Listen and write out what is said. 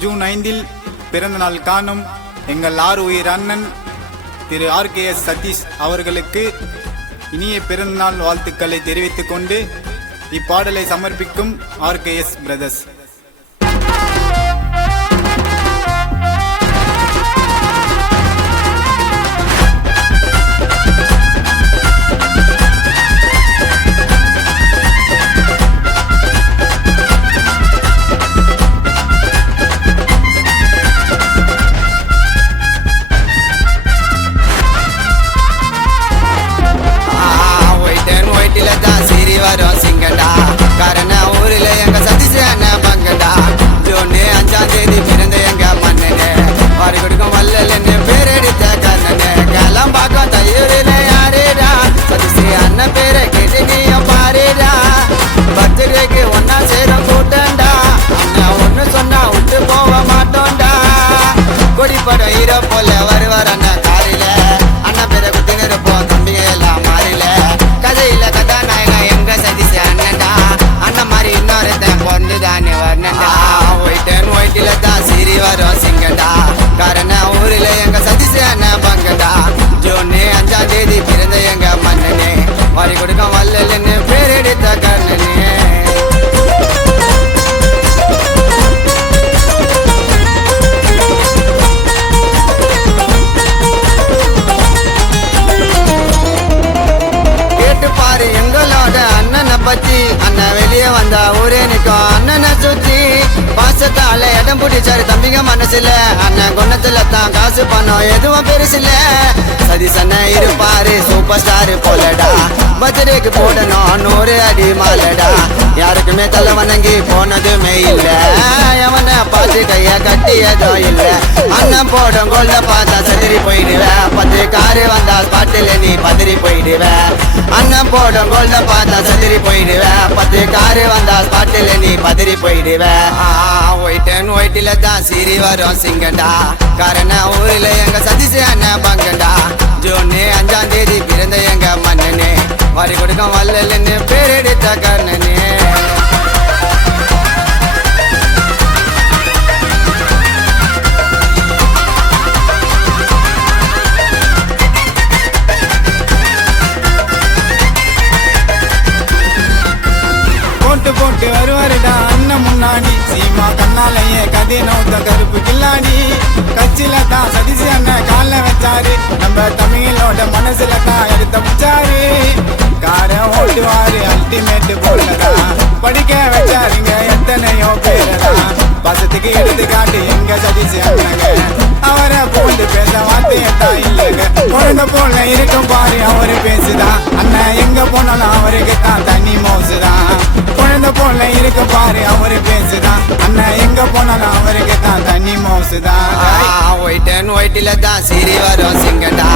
June 5 பிறந்த நாள் காணும் எங்கள் உயிர் அண்ணன் திரு RKS சதீஷ் அவர்களுக்கு இனிய பிறந்தநாள் வாழ்த்துக்களை தெரிவித்துக் கொண்டு இப்பாடலை சமர்ப்பிக்கும் RKS பிரதர்ஸ். சிங்கடா காரண ஊரில் எங்க சதீஷ் அண்ணன் பங்கடா. ஜூன் 5 பிறந்த எங்க மன்னனே வாரி கொடுக்கும் வல்லன்னு பேரெடுத்த கண்ணனே. கிளம்பாக்கம் தையூரில் யாரேடா சதீஷ் அண்ணன் பேரை கேட்டு நீயும் பாருடா. பர்த்டேக்கு ஒன்னா சேரும் கூட்டண்டா அண்ணன் ஒன்னு சொன்னா விட்டு போக மாட்டோண்டா. கொடிப்படம் ஹீரோ போல வருவார் அண்ணன் காரில அண்ணன் பேரை குத்தின்னு இருப்போம் தம்பிங்க எல்லாம் மாறில. கதையில கதாநாயகன் எங்க சதீஷ் அண்ணன்டா அண்ணன் மாதிரி இன்னொருத்தன் பொண்ணுதானே வரணுண்டா. ஒயிட்டில தான் சிரி வரும் சிங்கடா காரண ஊரில் எங்க சதீஷ் அண்ணன் பங்கடா. ஜூன் 5 பிறந்த எங்க மன்னனே வாரி கொடுக்கும் வல்லன்னு பேரெடுத்த கண்ணனே. பாரு எங்களோட அண்ணனை பத்தி அண்ணன் வெளியே வந்தா ஊரே நிற்கும் அண்ணனை சுத்தி. பாசத்தால இடம் பிடிச்சாரு தம்பிங்க மனசுல அண்ணன் குணத்துல தான் காசு பணம் எதுவும் பெருசுல. சதீஷ் அண்ணன் இருப்பாரு சூப்பர் ஸ்டார் போலடா. பர்த்டேக்கு போடணும் 100 அடி மாலடா. யாருக்குமே தலை வணங்கி போனதுமே இல்ல எவனை பார்த்து கைய கட்டியதோ இல்ல. அண்ணன் போடும் கோல்ட பார்த்தா சதிரி போயிடுவ. 10 காரு வந்தா ஸ்பாட்டில் நீ பதறி போயிடுவ. அண்ணன் போடும் கோல்ட பார்த்தா சதிரி போயிடுவ. 10 காரு வந்தா ஸ்பாட்டில் நீ பதறி போயிடுவ. ஒயிட்டில தான் சிரி வரும் சிங்கண்டா காரண ஊரில் எங்க சதீஷ் அண்ணன் பங்கண்டா. ஜூன் 5 பிறந்த எங்க மன்னனே வாரி கொடுக்கும் வல்லன்னு பேரெடுத்த கண்ணனே. போட்டு வருவாருடா அண்ணன் முன்னாடி சீமா கண்ணாலேயே கதை நோத்த கருப்பு கில்லாடி. கட்சியில தான் சதீஷ் அண்ணன் கால வச்சாரு நம்ம தமிழோட மனசுல தான் எடுத்த முச்சாரு. கார ஓட்டுவாரு அல்டிமேட் போலதா படிக்க வச்சாருங்க எத்தனையோ பேரதா. பசத்துக்கு எடுத்து காட்டு எங்க சதீஷ் அண்ணங்க அவரை போட்டு பேச வார்த்தையத்தான் இல்லைங்க. குழந்தை போல இருக்கும் பாரு அவரு பேசுதான் அண்ணன் எங்க போனாலும் அவருக்கு தான் தனி மோசுதான். குழந்தை போல இருக்கு பாரு அவரு பேசுதான் அண்ணன் எங்க போனாலும் அவருக்கு தான் தனி மோசுதான். ஒயிட்டில தான் சிரி வரும் சிங்கடா